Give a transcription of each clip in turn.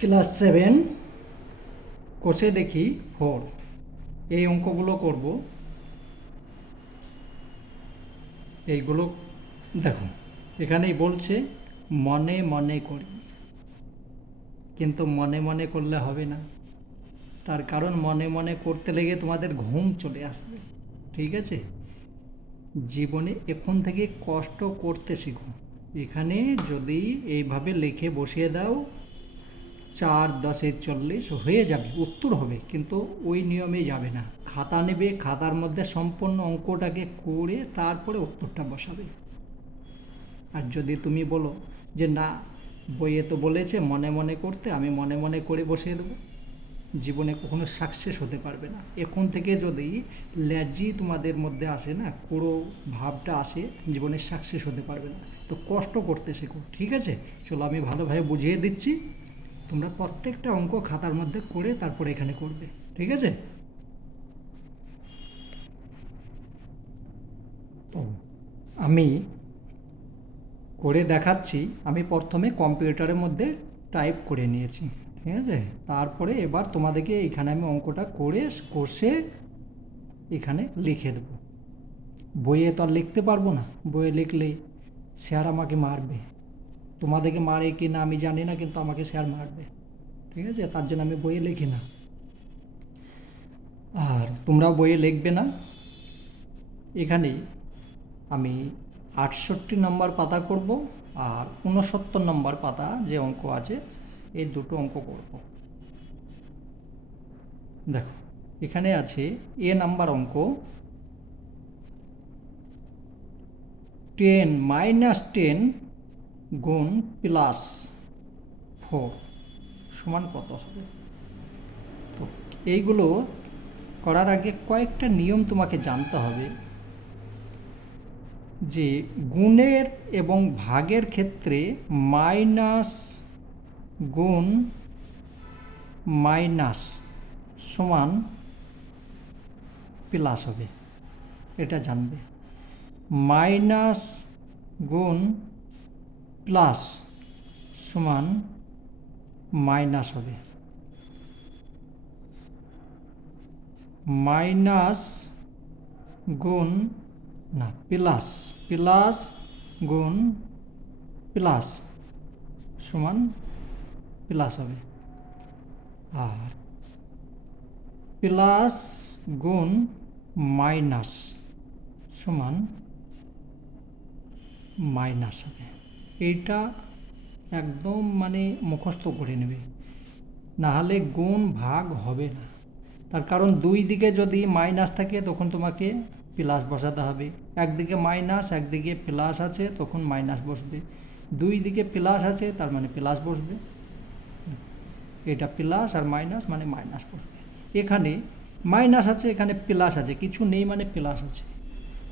Class 7 কোষে দেখি 4 এই অঙ্কগুলো করব। এইগুলো দেখো, এখানেই বলছে মনে মনে করি, কিন্তু মনে মনে করলে হবে না। তার কারণ মনে মনে করতে লেগে তোমাদের ঘুম চলে আসবে। ঠিক আছে, জীবনে এখন থেকে কষ্ট করতে শিখো। এখানে যদি এইভাবে লিখে বসিয়ে দাও 4×10=40 হয়ে যাবে, উত্তর হবে, কিন্তু ওই নিয়মে যাবে না। খাতা নেবে, খাতার মধ্যে সম্পূর্ণ অঙ্কটাকে করে তারপরে উত্তরটা বসাবে। আর যদি তুমি বলো যে না, বইয়ে তো বলেছে মনে মনে করতে, আমি মনে মনে করে বসিয়ে দেবো, জীবনে কখনো সাকসেস হতে পারবে না। এখন থেকে যদি ল্যাজি তোমাদের মধ্যে আসে না, পুরো ভাবটা আসে, জীবনে সাকসেস হতে পারবে না। তো কষ্ট করতে শেখো। ঠিক আছে, চলো আমি ভালোভাবে বুঝিয়ে দিচ্ছি, তোমরা প্রত্যেকটা অঙ্ক খাতার মধ্যে করে তারপরে এখানে করবে। ঠিক আছে, তো আমি করে দেখাচ্ছি। আমি প্রথমে কম্পিউটারের মধ্যে টাইপ করে নিয়েছি। ঠিক আছে, তারপরে এবার তোমাদেরকে এখানে আমি অঙ্কটা করে কষে এখানে লিখে দেবো। বইয়ে তো আর লিখতে পারবো না, বইয়ে লিখলে স্যার আমাকে মারবে। তোমাদেরকে মারে কি না আমি জানি না, কিন্তু আমাকে স্যার মারবে। ঠিক আছে, তার জন্য আমি বইয়ে লিখি না, আর তোমরাও বইয়ে লিখবে না। এখানে আমি 68 নম্বর পাতা করব, আর 69 নম্বর পাতা যে অঙ্ক আছে, এই দুটো অঙ্ক করব। দেখো, এখানে আছে এ নাম্বার অঙ্ক, 10 গুণ +4 সমান কত হবে। তো এইগুলো করার আগে কয়েকটা নিয়ম তোমাকে জানতে হবে, যে গুণের এবং ভাগের ক্ষেত্রে মাইনাস গুণ মাইনাস সমান প্লাস হবে, এটা জানবে। মাইনাস গুণ প্লাস সমান মাইনাস হবে। মাইনাস গুণ না প্লাস, প্লাস গুণ প্লাস সমান প্লাস হবে। আর প্লাস গুণ মাইনাস সমান মাইনাস হবে। এইটা একদম মুখস্থ করে নেবে, নাহলে গুণ ভাগ হবে না। তার কারণ দুই দিকে যদি মাইনাস থাকে তখন তোমাকে প্লাস বসাতে হবে। একদিকে মাইনাস একদিকে প্লাস আছে, তখন মাইনাস বসবে। দুই দিকে প্লাস আছে, তার মানে প্লাস বসবে। এটা প্লাস আর মাইনাস মানে মাইনাস বসবে। এখানে মাইনাস আছে, এখানে প্লাস আছে, কিছু নেই মানে প্লাস আছে,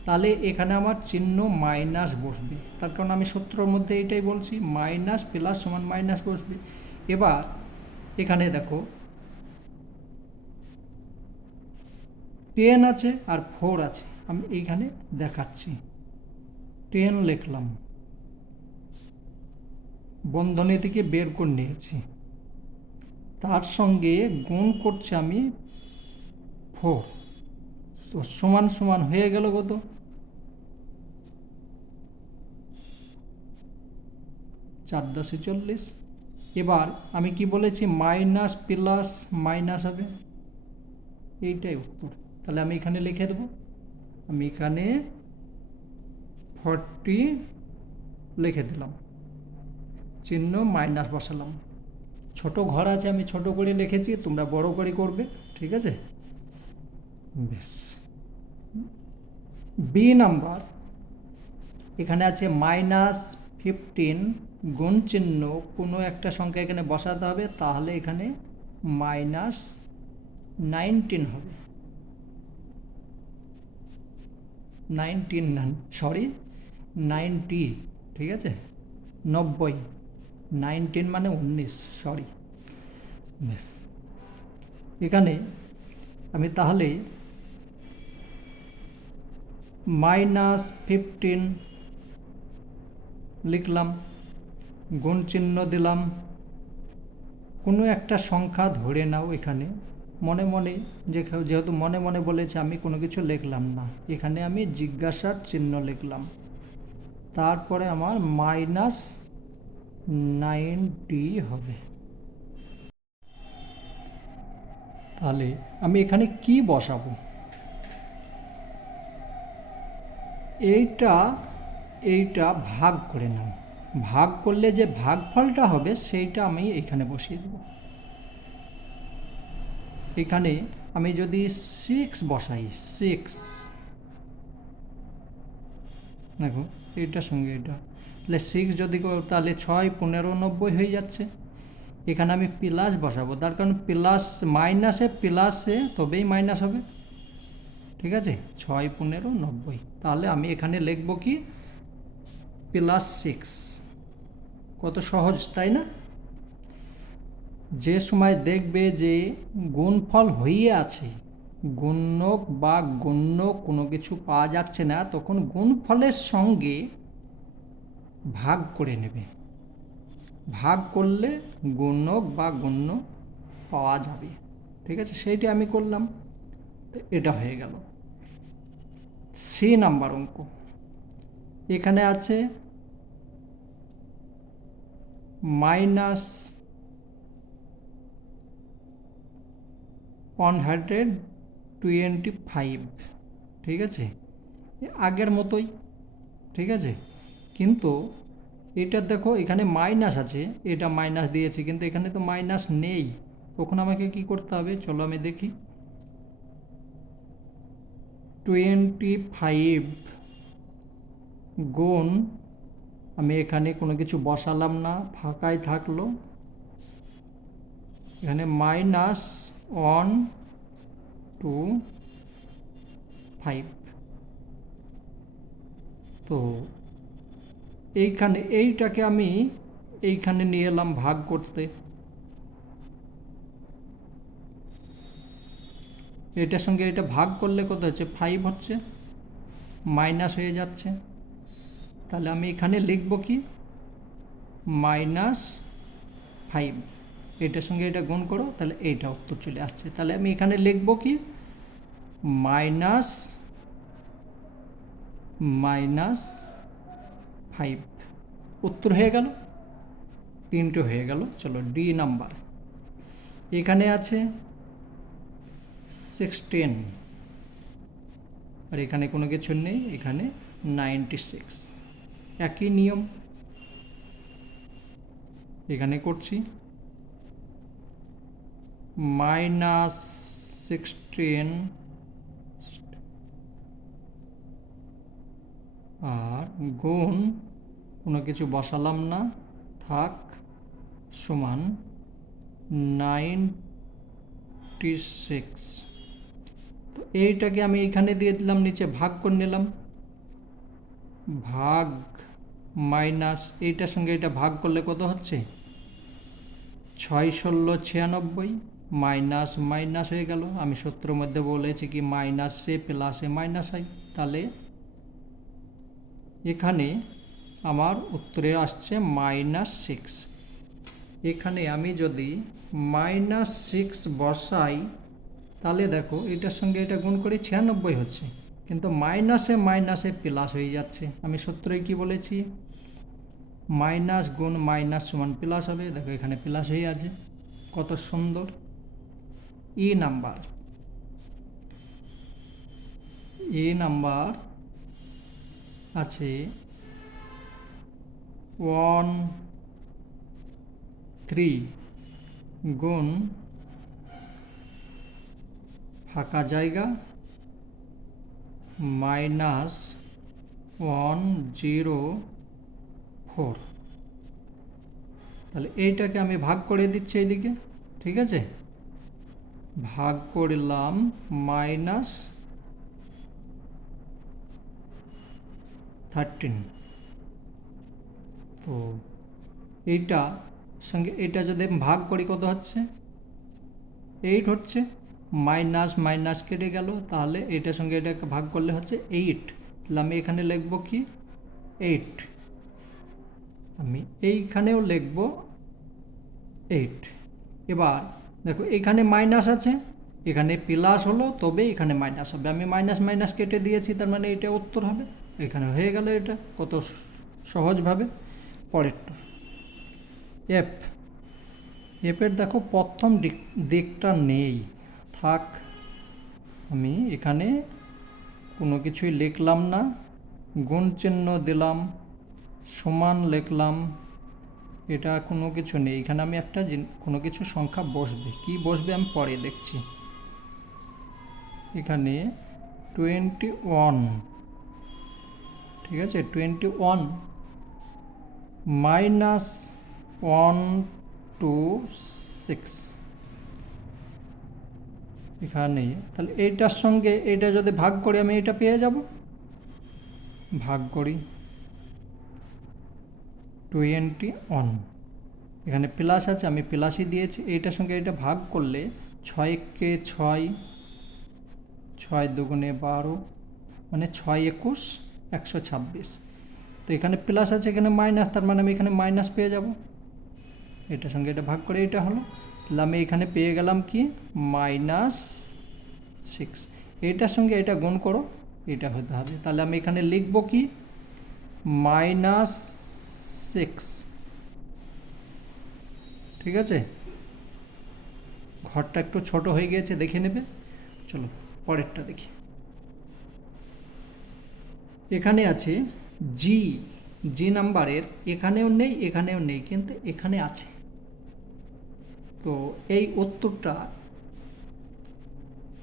তাহলে এখানে আমার চিহ্ন মাইনাস বসবে। তার কারণ আমি সূত্রের মধ্যে এটাই বলছি, মাইনাস প্লাস সমান মাইনাস বসবে। এবার এখানে দেখো 10 আছে আর 4 আছে, আমি এইখানে দেখাচ্ছি। 10 লিখলাম, বন্ধনী থেকে বের করে নিয়েছি, তার সঙ্গে গুণ করছি আমি 4, তো সমান সমান হয়ে গেল কত, 4×10=40। এবার আমি কি বলেছি, মাইনাস প্লাস মাইনাস হবে, এইটাই উত্তর। তাহলে আমি এখানে লিখে দেবো, আমি এখানে 40 লিখে দিলাম, চিহ্ন মাইনাস বসালাম। ছোট ঘর আছে, আমি ছোট করে লিখেছি, তোমরা বড় করে করবে। ঠিক আছে, বেশ। বি নাম্বার, এখানে আছে -15 গুণ চিহ্ন কোনো একটা সংখ্যা এখানে বসাতে হবে, তাহলে এখানে -19 হবে। 90, ঠিক আছে, 90, 19 মানে 19, সরি। বেশ, এখানে আমি তাহলে -15 লিখলাম, গুণ চিহ্ন দিলাম, কোনো একটা সংখ্যা ধরে নাও এখানে মনে মনে, যেহেতু মনে মনে বলেছে আমি কোনো কিছু লিখলাম না, এখানে আমি জিজ্ঞাসার চিহ্ন লিখলাম, তারপরে আমার -90 হবে। তাহলে আমি এখানে কি বসাবো? এইটা ভাগ করে নাও, ভাগ করলে যে ভাগফলটা হবে সেইটা আমি এখানে বসিয়ে দেব। এখানে আমি যদি 6 বসাই, 6 দেখো এইটার সঙ্গে এটা, তাহলে 6 যদি তাহলে 6 15 90 হয়ে যাচ্ছে। এখানে আমি প্লাস বসাবো, তার কারণ প্লাস মাইনাসে প্লাসে তবেই মাইনাস হবে, ঠিক আছে? 6 15 90, তাহলে আমি এখানে লিখব কি +6। কত সহজ, তাই না? যে সময় দেখবে যে গুণফল হয়ে আছে, গুণক বা গণ্য কোনো কিছু পাওয়া যাচ্ছে না, তখন গুণফলের সঙ্গে ভাগ করে নেবে, ভাগ করলে গুণক বা গণ্য পাওয়া যাবে, ঠিক আছে? সেইটা আমি করলাম, তো এটা হয়ে গেল। 3 নাম্বার অঙ্ক এখানে আছে -125, ঠিক আছে? আগের মতোই, ঠিক আছে? কিন্তু এটা দেখো এখানে মাইনাস আছে, এটা মাইনাস দিয়েছে, কিন্তু এখানে তো মাইনাস নেই, তখন আমাকে কি করতে হবে? চলো আমি দেখি। 25 গুণ, আমি এখানে কোনো কিছু বসালাম না, ফাঁকাই থাকলো, এখানে -125। তো এইটাকে আমি এইখানে নিয়ে এলাম ভাগ করতে, এটার সঙ্গে এটা ভাগ করলে কত হচ্ছে? 5 হচ্ছে, মাইনাস হয়ে যাচ্ছে, তাহলে আমি এখানে লিখব কি -5, এটার সঙ্গে এটা গুণ করো, তাহলে এইটা উত্তর চলে আসছে। তাহলে আমি এখানে লিখব কি -5, উত্তর হয়ে গেল, 3টে হয়ে গেল। চলো ডি নাম্বার, এখানে আছে 16, আর এখানে কোনো কিছু নেই, এখানে 96, একই নিয়ম এখানে করছি, -16 আর গুণ কোনো কিছু বসালাম না, থাক, সমান 96। তো এইটাকে আমি এখানে দিয়ে দিলাম, নিচে ভাগ করে নিলাম, ভাগ মাইনাস এইটার সঙ্গে এটা ভাগ করলে কত হচ্ছে? 6 16 96, মাইনাস মাইনাস হয়ে গেল। আমি সূত্রের মধ্যে বলেছি কি মাইনাসে প্লাসে মাইনাস হয়, তাহলে এখানে আমার উত্তরে আসছে -6। এখানে আমি যদি -6 বসাই, তাহলে দেখো এটার সঙ্গে এটা গুণ করে 96 হচ্ছে, কিন্তু মাইনাসে মাইনাসে প্লাস হয়ে যাচ্ছে। আমি সূত্রে কি বলেছি? মাইনাস গুণ মাইনাস সমান প্লাস হবে, দেখো এখানে প্লাস হয়ে আছে, কত সুন্দর। ই নাম্বার আছে 13 গুণ ফাঁকা জায়গা -104, তাহলে এইটাকে আমি ভাগ করে দিচ্ছি এইদিকে, ঠিক আছে? ভাগ করলাম -13, তো এইটা সঙ্গে এটা যদি ভাগ করি কত হচ্ছে? 8 হচ্ছে, মাইনাস মাইনাস কেটে গেল, তাহলে এটার সঙ্গে এটাকে ভাগ করলে হচ্ছে 8, তাহলে আমি এখানে লিখব কি 8, আমি এইখানেও লিখব 8, এবার দেখো এখানে মাইনাস আছে, এখানে প্লাস হলো, তবে এখানে মাইনাস হবে। আমি মাইনাস মাইনাস কেটে দিয়েছি, তার মানে এটা উত্তর হবে। এখানে হয়ে গেল এটা কত সহজভাবে। পরেরটা এফ। এফের দেখো প্রথম দিকটা নেই, থাক, আমি এখানে কোনো কিছুই লিখলাম না, গুণ চিহ্ন দিলাম, সমান লিখলাম, এটা কোনো কিছু নেই। এখানে আমি একটা কোনো কিছু সংখ্যা বসবে, কি বসবে আমি পরে দেখছি। এখানে 21, ঠিক আছে, 21 মাইনাস 126 এখানে। তাহলে এইটার সঙ্গে এইটা যদি ভাগ করি আমি এটা পেয়ে যাব। ভাগ করি 21, এখানে প্লাস আছে, আমি প্লাসই দিয়েছি। এইটার সঙ্গে এটা ভাগ করলে 6 × 6, 6 × 2 = 12, মানে 6 × 21 = 126। তো এখানে প্লাস আছে, এখানে মাইনাস, তার মানে আমি এখানে মাইনাস পেয়ে যাব। এটার সঙ্গে এটা ভাগ করে এটা হলো, তাহলে আমি এখানে পেয়ে গেলাম কি -6। এইটার সঙ্গে এটা গুণ করো, এটা হতে হবে। তাহলে আমি এখানে লিখব কি -6, ঠিক আছে। ঘরটা একটু ছোট হয়ে গিয়েছে, দেখে নেবে। চলো পরেরটা দেখি। এখানে আছে জি নাম্বারের, এখানেও নেই এখানেও নেই, কিন্তু এখানে আছে। তো এই উত্তরটা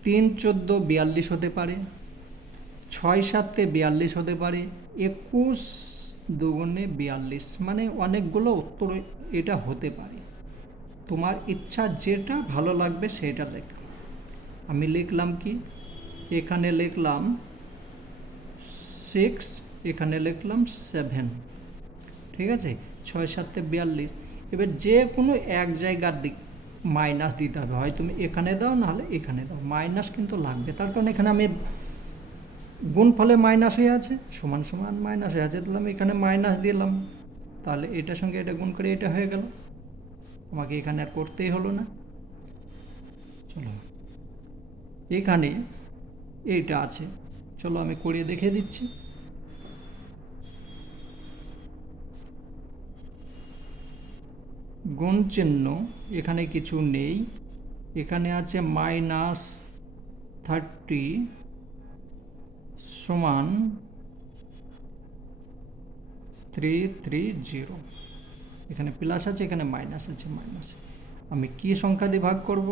3, 14, 42 হতে পারে, 6, 7 42 হতে পারে, 21, 2 × 42, মানে অনেকগুলো উত্তর এটা হতে পারে। তোমার ইচ্ছা যেটা ভালো লাগবে সেটা লেখো। আমি লিখলাম কি, এখানে লিখলাম 6, এখানে লিখলাম 7, ঠিক আছে। 6, 7 42। এবার যে কোনো এক জায়গার দিক মাইনাস দিতে হবে, হয় তুমি এখানে দাও নাহলে এখানে দাও, মাইনাস কিন্তু লাগবে। তার কারণ এখানে আমি গুণফলে মাইনাস হয়ে আছে, সমান সমান মাইনাস হয়ে আছে, তাহলে আমি এখানে মাইনাস দিলাম, তাহলে এটার সঙ্গে এটা গুণ করে এটা হয়ে গেল, আমাকে এখানে আর করতেই হলো না। চলো এখানে এইটা আছে, চলো আমি করিয়ে দেখে দিচ্ছি। গুণ চিহ্ন এখানে কিছু নেই, এখানে আছে -30 সমান 330, এখানে প্লাস আছে এখানে মাইনাস আছে, মাইনাস। আমি কি সংখ্যা দিয়ে ভাগ করব,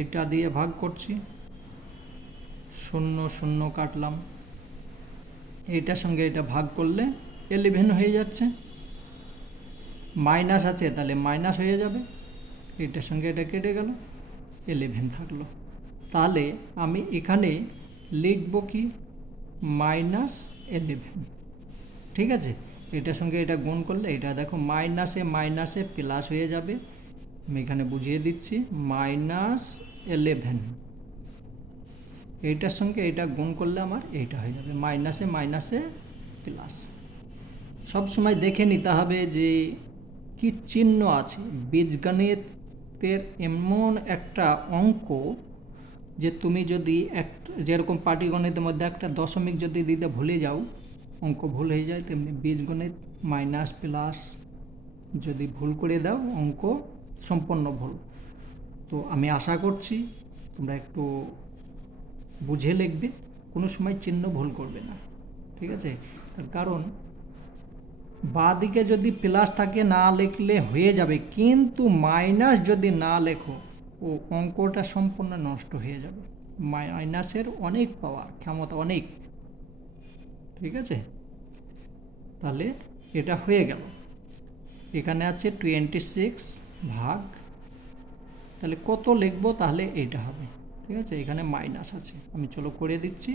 এটা দিয়ে ভাগ করছি, 0 0 কাটলাম, এইটার সঙ্গে এটা ভাগ করলে 11 হয়ে যাচ্ছে। মাইনাস আছে তাহলে মাইনাস হয়ে যাবে, এটার সঙ্গে এটা কেটে গেল, 11 থাকলো। তাহলে আমি এখানে লিখব কি -11, ঠিক আছে। এটার সঙ্গে এটা গুণ করলে এটা দেখো মাইনাসে মাইনাসে প্লাস হয়ে যাবে, আমি এখানে বুঝিয়ে দিচ্ছি -11। এইটার সঙ্গে এটা গুণ করলে আমার এইটা হয়ে যাবে মাইনাসে মাইনাসে প্লাস। সব সময় দেখে নিতে হবে যে কি চিহ্ন আছে। বীজগণিতের এমন একটা অঙ্ক যে তুমি যদি যেরকম পাটিগণিতের মধ্যে একটা দশমিক যদি দিতে ভুলে যাও, অঙ্ক ভুল হয়ে যায়, তেমনি বীজগণিত মাইনাস প্লাস যদি ভুল করে দাও অঙ্ক সম্পূর্ণ ভুল। তো আমি আশা করছি তোমরা একটু বুঝে লিখবে, কোনো সময় চিহ্ন ভুল করবে না, ঠিক আছে। তার কারণ বাঁ দিকে যদি প্লাস থাকে না লিখলে হয়ে যাবে, কিন্তু মাইনাস যদি না লেখো ও অঙ্কটা সম্পূর্ণ নষ্ট হয়ে যাবে। মাইনাসের অনেক পাওয়ার ক্ষমতা অনেক, ঠিক আছে। তাহলে এটা হয়ে গেল, এখানে আছে 26 ভাগ, তাহলে কত লিখবো, তাহলে এইটা হবে, ঠিক আছে। এখানে মাইনাস আছে, আমি চলো করে দিচ্ছি।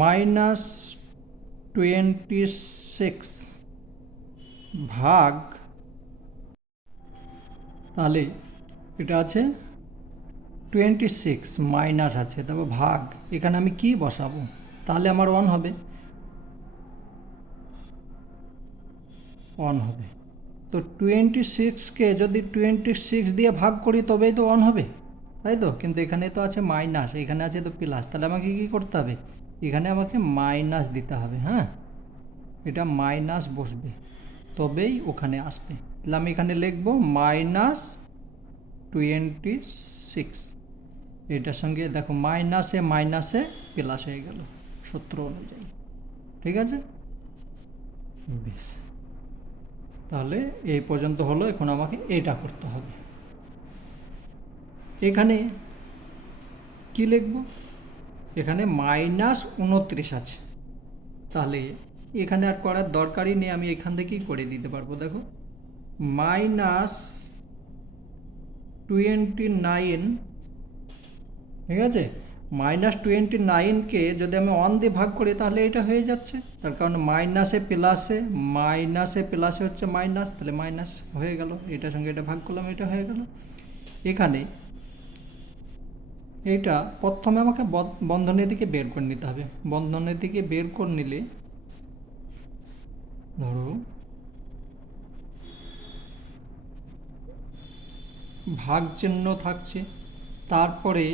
-26 ভাগ, তাহলে এটা আছে 26 মাইনাস আছে, তারপর ভাগ, এখানে আমি কি বসাবো, তাহলে আমার 1 হবে। অন হবে। তো 26কে যদি 26 দিয়ে ভাগ করি তবেই তো অন হবে, তাই তো? কিন্তু এখানে তো আছে মাইনাস, এখানে আছে তো প্লাস, তাহলে আমাকে কী করতে হবে? এখানে আমাকে মাইনাস দিতে হবে। হ্যাঁ, এটা মাইনাস বসবে, তবেই ওখানে আসবে। তাহলে আমি এখানে লিখব -26। এটার সঙ্গে দেখো মাইনাসে মাইনাসে প্লাস হয়ে গেল সূত্র অনুযায়ী। ঠিক আছে, বেশ, তাহলে এই পর্যন্ত হলো। এখন আমাকে এটা করতে হবে। এখানে কি লিখব? এখানে -29 আছে, তাহলে এখানে আর করার দরকারই নেই, আমি এখান থেকেই করে দিতে পারবো। দেখো -29, ঠিক আছে, -29কে যদি আমি অন দিয়ে ভাগ করি তাহলে এটা হয়ে যাচ্ছে, তার কারণ মাইনাসে প্লাসে, মাইনাসে প্লাসে হচ্ছে মাইনাস, তাহলে মাইনাস হয়ে গেল, এটার সঙ্গে এটা ভাগ করলাম, এটা হয়ে গেল। এখানে এইটা প্রথমে আমাকে বন্ধনের দিকে বের করে নিতে হবে। বন্ধনের দিকে বের করে নিলে ধরো ভাগ চিহ্ন থাকছে, তারপরে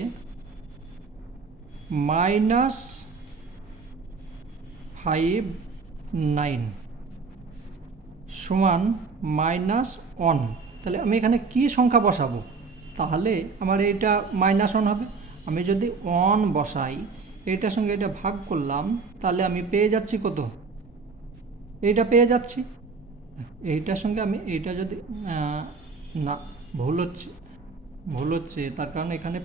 -59 সমান -1। তাহলে আমি এখানে কি সংখ্যা বসাবো? তাহলে আমার এইটা -1 হবে। আমি যদি 1 বসাই, এইটার সঙ্গে এটা ভাগ করলাম, তাহলে আমি পেয়ে যাচ্ছি কত? এইটা পেয়ে যাচ্ছি। এইটার সঙ্গে আমি এইটা যদি না, ভুল হচ্ছে, তার কারণ এখানে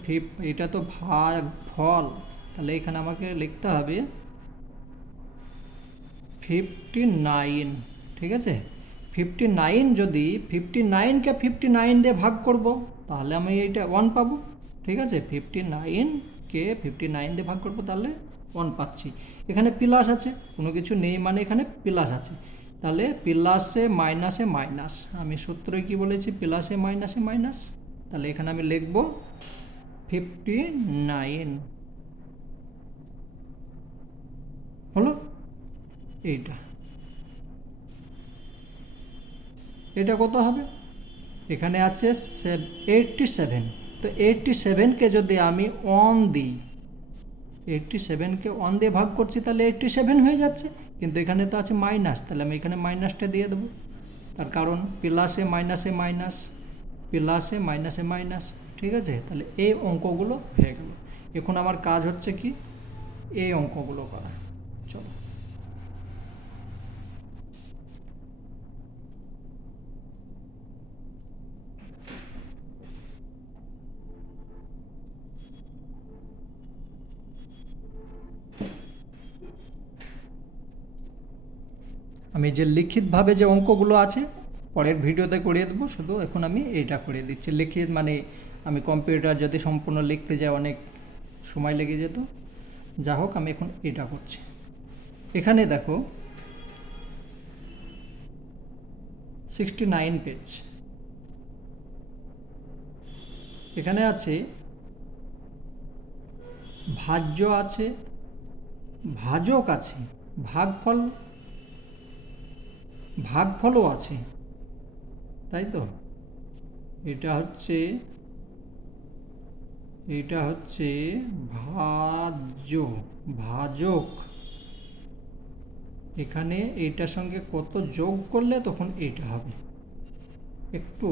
এটা তো ভাগ ফল, তাহলে এখানে আমাকে লিখতে হবে 59। ঠিক আছে, 59, যদি 59কে 59 দিয়ে ভাগ করব তাহলে আমি এইটা 1 পাবো। ঠিক আছে, 59কে 59 দিয়ে ভাগ করব তাহলে 1 পাচ্ছি। এখানে প্লাস আছে, কোনো কিছু নেই মানে এখানে প্লাস আছে, তাহলে প্লাসে মাইনাসে মাইনাস। আমি সূত্রে কি বলেছি? প্লাসে মাইনাসে মাইনাস। তাহলে এখানে আমি লিখব 59 হলো। এটা কত হবে? এখানে আছে 87। তো 87কে যদি আমি 1 দিই, 87কে 1 দিয়ে ভাগ করছি, তাহলে 87 হয়ে যাচ্ছে, কিন্তু এখানে তো আছে মাইনাস, তাহলে আমি এখানে মাইনাসটা দিয়ে দেবো। তার কারণ প্লাসে মাইনাসে মাইনাস, প্লাসে মাইনাসে মাইনাস। ঠিক আছে, তাহলে এই অঙ্কগুলো হয়ে গেল। এখন আমার কাজ হচ্ছে কি? এই অঙ্কগুলো করা। চলো, আমি যে লিখিতভাবে যে অঙ্কগুলো আছে পরের ভিডিওতে করিয়ে দেবো, শুধু এখন আমি এইটা করে দিচ্ছি। লিখিত মানে আমি কম্পিউটার যদি সম্পূর্ণ লিখতে যাই অনেক সময় লেগে যেত, যা হোক আমি এখন এটা করছি। এখানে দেখো 69 পেজ, এখানে আছে ভাজ্য আছে, ভাজক আছে, ভাগফলও আছে, তাই তো? এটা হচ্ছে ভাজক। এখানে এইটার সঙ্গে কত যোগ করলে তখন এইটা হবে। একটু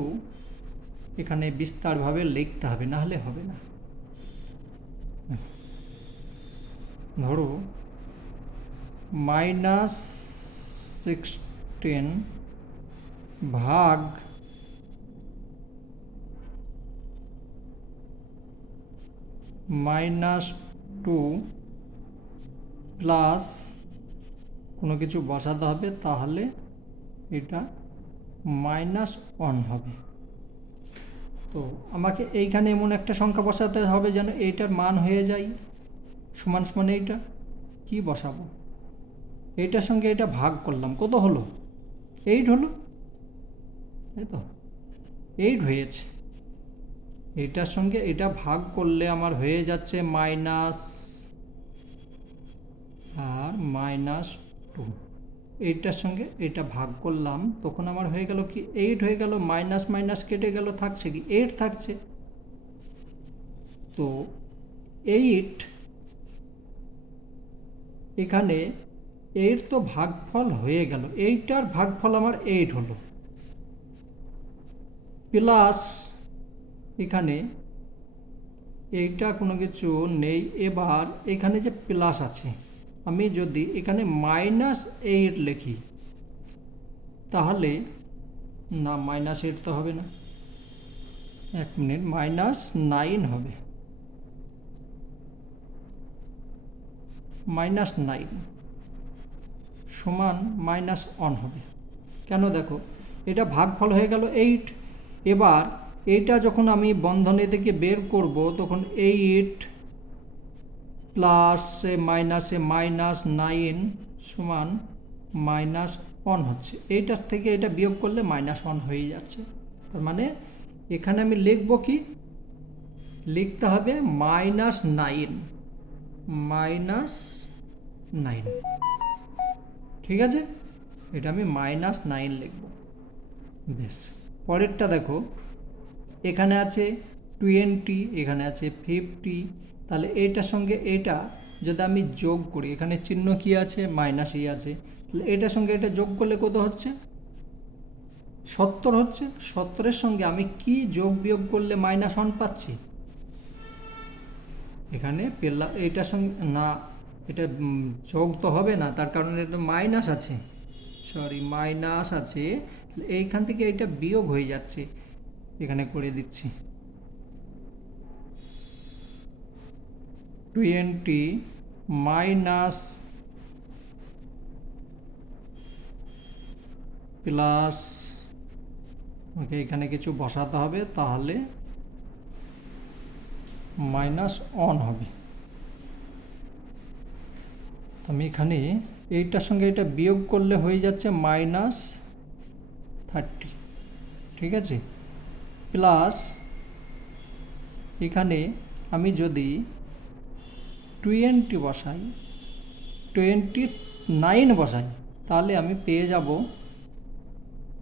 এখানে বিস্তারভাবে লিখতে হবে, না হলে হবে না। ধরো -16 ভাগ -2 প্লাস কোনো কিছু বসাতে হবে, তাহলে এটা -1 হবে। তো আমাকে এইখানে এমন একটা সংখ্যা বসাতে হবে যেন এইটার মান হয়ে যায় সমান সমান এইটা। কি বসাবো? এইটার সঙ্গে এটা ভাগ করলাম, কত হলো? 8 হলো, তাই তো? 8 হয়েছে। এইটার সঙ্গে এটা ভাগ করলে আমার হয়ে যাচ্ছে মাইনাস আর -2। এইটার সঙ্গে এটা ভাগ করলাম, তখন আমার হয়ে গেল কি 8 হয়ে গেল, মাইনাস মাইনাস কেটে গেল, থাকছে কি 8 থাকছে। তো 8 এখানে 8 তো ভাগফল হয়ে গেল, এইটার ভাগফল আমার 8 হলো, প্লাস এখানে এইটা কোনো কিছু নেই। এবার এখানে যে প্লাস আছে, আমি যদি এখানে -8 লিখি তাহলে না, -8 তো হবে না, 1 মিনিট, -9 হবে, -9 সমান -1 হবে। কেন? দেখো এটা ভাগফল হয়ে গেল 8। এবার এইটা যখন আমি বন্ধনী থেকে বের করব তখন 8 প্লাসে মাইনাসে -9 সমান -1 হচ্ছে। এইটার থেকে এটা বিয়োগ করলে -1 হয়ে যাচ্ছে। তার মানে এখানে আমি লিখব কি, লিখতে হবে -9, ঠিক আছে, এটা আমি -9 লিখব। বেশ, পরেরটা দেখো, এখানে আছে 20, এখানে আছে 50, তাহলে এইটার সঙ্গে এটা যদি আমি যোগ করি, এখানে চিহ্ন কি আছে, মাইনাসই আছে, তাহলে এটার সঙ্গে এটা যোগ করলে কত হচ্ছে, 70 হচ্ছে। 70-এর সঙ্গে আমি কি যোগ বিয়োগ করলে -1 পাচ্ছি, এখানে পেলাম এইটার সঙ্গে না, এটা যোগ তো হবে না, তার কারণে এটা মাইনাস আছে, সরি মাইনাস আছে, এইখান থেকে এটা বিয়োগ হয়ে যাচ্ছে, এখানে করে দিচ্ছি 20 মাইনাস প্লাস, ওকে এখানে কিছু বসাতে হবে, তাহলে -1 হবে। আমি এখানে এইটার সঙ্গে এটা বিয়োগ করলে হয়ে যাচ্ছে -30, ঠিক আছে, প্লাস এখানে আমি যদি 20 বসাই, 29 বসাই, তাহলে আমি পেয়ে যাব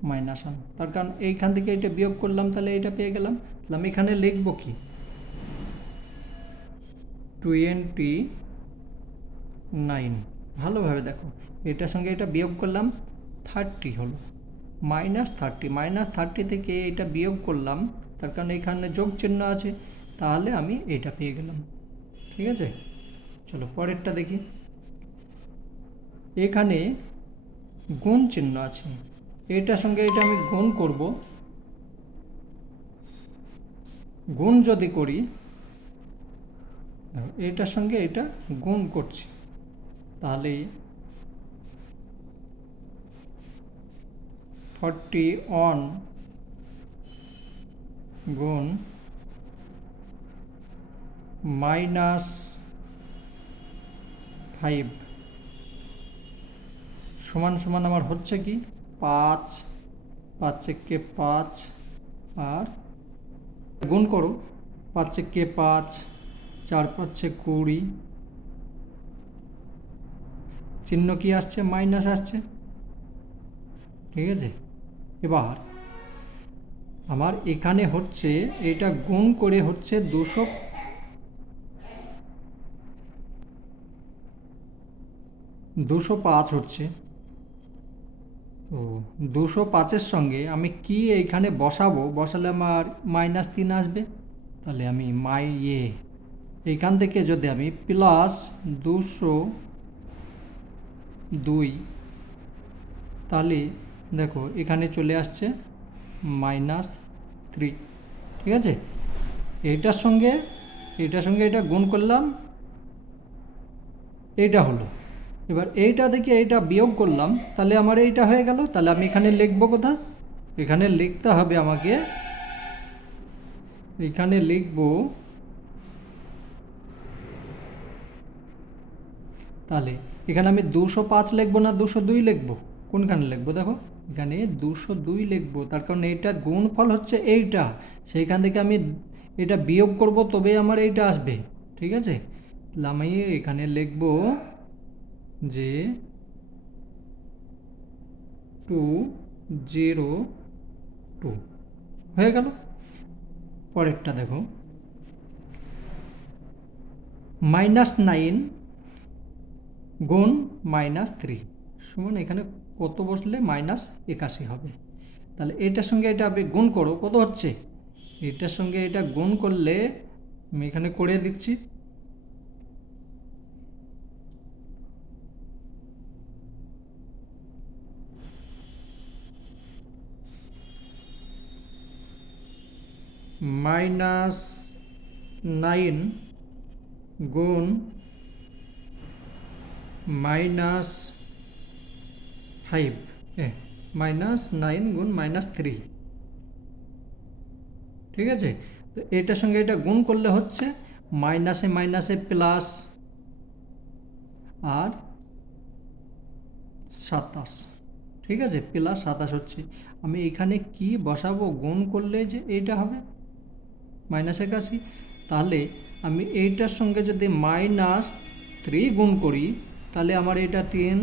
-1, তার কারণ এইখান থেকে এটা বিয়োগ করলাম, তাহলে এটা পেয়ে গেলাম। তাহলে আমি এখানে লিখব কি, 29, ভালোভাবে দেখো, এটার সঙ্গে এটা বিয়োগ করলাম 30 হলো, -30 থেকে এটা বিয়োগ করলাম, তার কারণে এখানে যোগ চিহ্ন আছে, তাহলে আমি এটা পেয়ে গেলাম, ঠিক আছে। চলো পরেরটা দেখি, এখানে গুণ চিহ্ন আছে, এটার সঙ্গে এটা আমি গুণ করব, গুণ যদি করি, এটার সঙ্গে এটা গুণ করছি, তাহলে 41 গুণ -5 সমান সমান আমার হচ্ছে কি 5, 5 × 5, আর গুণ করো 5 × 5, 4 × 5 = 20, চিহ্ন কি আসছে, মাইনাস আসছে, ঠিক আছে। এবার আমার এখানে হচ্ছে এটা গুণ করে হচ্ছে 205 হচ্ছে। তো 205-এর সঙ্গে আমি কি এইখানে বসাবো, বসালে আমার -3 আসবে, তাহলে আমি এইখান থেকে যদি আমি প্লাস 202, তাহলে দেখো এখানে চলে আসছে -3, ঠিক আছে। এটার সঙ্গে এটা গুণ করলাম, এইটা হলো, এবার এইটা থেকে এইটা বিয়োগ করলাম, তাহলে আমার এইটা হয়ে গেল। তাহলে আমি এখানে লিখবো কোথা, এখানে লিখতে হবে আমাকে, এখানে লিখব, তাহলে এখানে আমি 205 লিখবো না 202 লিখবো, কোনখানে লিখবো, দেখো এখানে 202 লিখবো, তার কারণ এইটার গুণফল হচ্ছে এইটা, সেইখান থেকে আমি এটা বিয়োগ করব, তবে আমার এইটা আসবে, ঠিক আছে। তাহলে আমি এখানে লিখব যে 202 হয়ে গেল। পরেরটা দেখো, -9 গুণ -3 সমান এখানে কত বসলে -81 হবে। তাহলে এটার সঙ্গে এটা আপনি গুণ করো, কত হচ্ছে? এটার সঙ্গে এটা গুণ করলে আমি এখানে করে দিচ্ছি, -9 গুণ -5 -9 গুণ -3, ঠিক আছে। তো এটার সঙ্গে এটা গুণ করলে হচ্ছে মাইনাসে মাইনাসে প্লাস আর 27, ঠিক আছে, +27 হচ্ছে। আমি এখানে কি বসাবো? গুণ করলে যে এইটা হবে -81, তাহলে আমি এইটার সঙ্গে যদি -3 গুণ করি তাহলে আমার এটা 3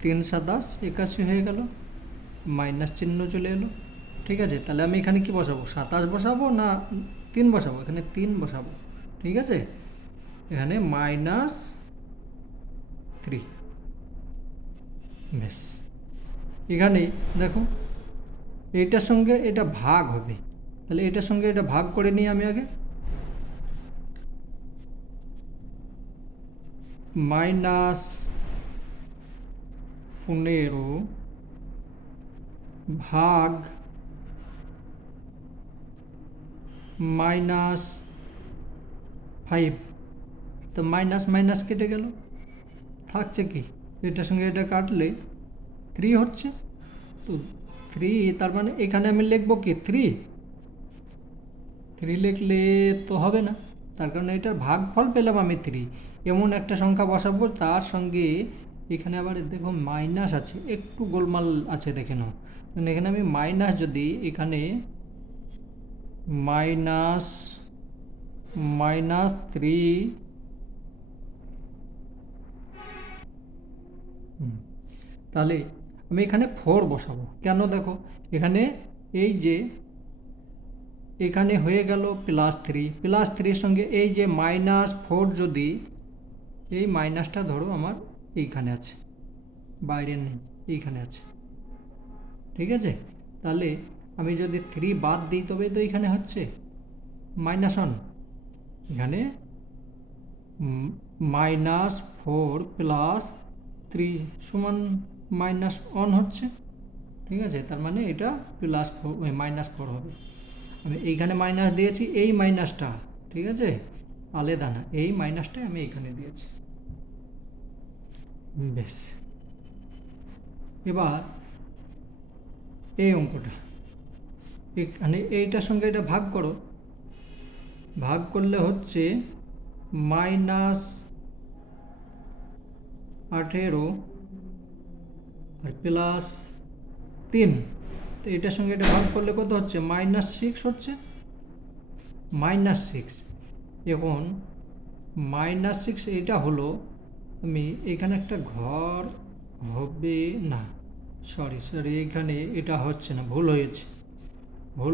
3 × 7 81 হয়ে গেল, মাইনাস চিহ্ন চলে এলো, ঠিক আছে। তাহলে আমি এখানে কি বসাবো? 27 বসাবো না 3 বসাবো? এখানে 3 বসাবো, ঠিক আছে। এখানে -3, বেশ। এখানে দেখো এইটার সঙ্গে এটা ভাগ হবে, তাহলে এটার সঙ্গে এটা ভাগ করে নিই আমি আগে। -15 ভাগ -5, তো মাইনাস মাইনাস কেটে গেল, থাকছে কি? এটার সঙ্গে এটা কাটলে 3 হচ্ছে। তো 3, তার মানে এখানে আমি লিখব কি 3 লিখলে তো হবে না, তার কারণে এটার ভাগফল পেলাম আমি 3। এমন একটা সংখ্যা বসাবো তার সঙ্গে এখানে আবার দেখো মাইনাস আছে, একটু গোলমাল আছে দেখে নাও। এখানে আমি মাইনাস, যদি এখানে -3, তাহলে আমি এখানে 4 বসাবো। কেন? দেখো এখানে এই যে এখানে হয়ে গেল +3 সঙ্গে এই যে -4, যদি এই মাইনাসটা ধরো আমার এইখানে আছে, বাইরে নেই, এইখানে আছে, ঠিক আছে। তাহলে আমি যদি 3 বাদ দিই তবে তো এখানে হচ্ছে -1, এখানে -4 + 3 সমান -1 হচ্ছে, ঠিক আছে। তার মানে এটা -4 হবে। আমি এইখানে মাইনাস দিয়েছি, এই মাইনাসটা, ঠিক আছে, আলাদা না, এই মাইনাসটাই আমি এইখানে দিয়েছি, বেশ। এবার এই অঙ্কটা, এখানে এইটার সঙ্গে এটা ভাগ করো, ভাগ করলে হচ্ছে -18 আর +3, তো এটার সঙ্গে এটা ভাগ করলে কত হচ্ছে? -6 হচ্ছে, -6। এখন -6 এটা হলো, আমি এখানে একটা ঘর হবে না, সরি এখানে এটা হচ্ছে না, ভুল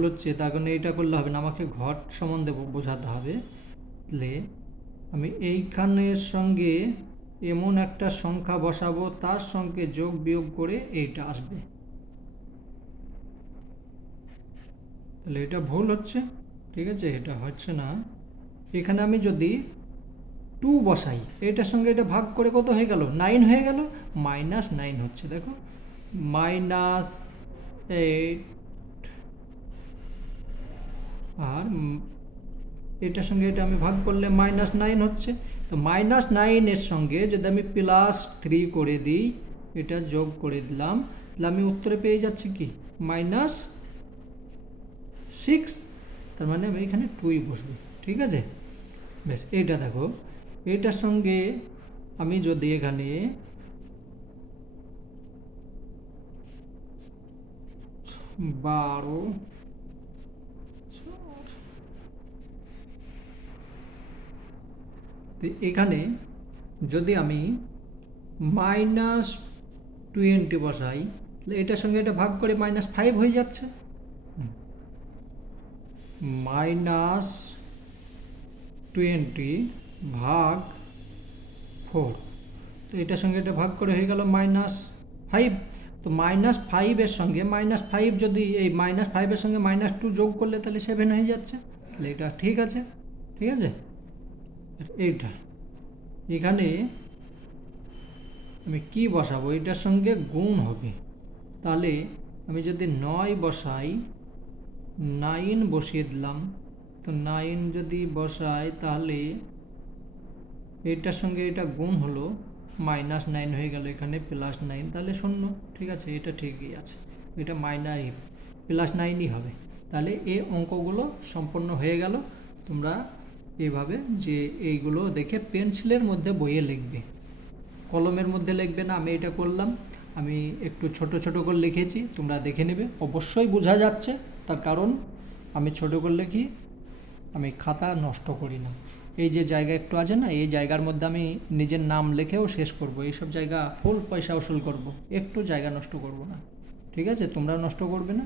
হচ্ছে, তার কারণে এটা করলে হবে না, আমাকে ঘর সম্বন্ধে বোঝাতে হবে। তাহলে আমি এইখানের সঙ্গে এমন একটা সংখ্যা বসাবো তার সঙ্গে যোগ বিয়োগ করে এইটা আসবে, তাহলে এটা ভুল হচ্ছে, ঠিক আছে, এটা হচ্ছে না। এখানে আমি যদি 2 বসাই, এটার সঙ্গে এটা ভাগ করে কত হয়ে গেল? 9 হয়ে গেল, -9 হচ্ছে, দেখো -8 আর এটার সঙ্গে এটা আমি ভাগ করলে -9 হচ্ছে। তো -9 এর সঙ্গে যদি আমি +3 করে দিই, এটা যোগ করে দিলাম, তাহলে আমি উত্তরে পেয়ে যাচ্ছি কি -6, তার মানে আমি এখানে 2ই বসবে, ঠিক আছে, বেশ। এইটা দেখো, এইটার সঙ্গে আমি যদি এখানে 12, এখানে যদি আমি -20 বসাই, তাহলে এটার সঙ্গে এটা ভাগ করে -5 হয়ে যাচ্ছে, -20 ভাগ 4। তো এটার সঙ্গে এটা ভাগ করে হয়ে গেল -5। তো -5 এর সঙ্গে -5 যদি এই -5 এর সঙ্গে -2 যোগ করলে তাহলে 7 হয়ে যাচ্ছে। তাহলে এটা ঠিক আছে, ঠিক আছে। এইটা এখানে আমি কি বসাবো, এটার সঙ্গে গুণ হবে। তাহলে আমি যদি 9 বসাই, 9 বসিয়ে দিলাম, তো 9 যদি বসাই তাহলে এটার সঙ্গে এটা গুণ হলো, -9 হয়ে গেল, এখানে +9, তাহলে 0। ঠিক আছে, এটা ঠিকই আছে, এটা +9ই হবে। তাহলে এই অঙ্কগুলো সম্পন্ন হয়ে গেল। তোমরা এইভাবে যে এইগুলো দেখে পেন্সিলের মধ্যে বইয়ে লিখবে, কলমের মধ্যে লিখবে না। আমি এটা করলাম, আমি একটু ছোট ছোট করে লিখেছি, তোমরা দেখে নেবে। অবশ্যই বোঝা যাচ্ছে, তার কারণ আমি ছোট করে লিখি, আমি খাতা নষ্ট করি না। এই যে জায়গা একটু আছে না, এই জায়গার মধ্যে আমি নিজের নাম লিখেও শেষ করব। এইসব জায়গা ফুল পয়সা উসুল করব, একটু জায়গা নষ্ট করব না। ঠিক আছে, তোমরাও নষ্ট করবে না।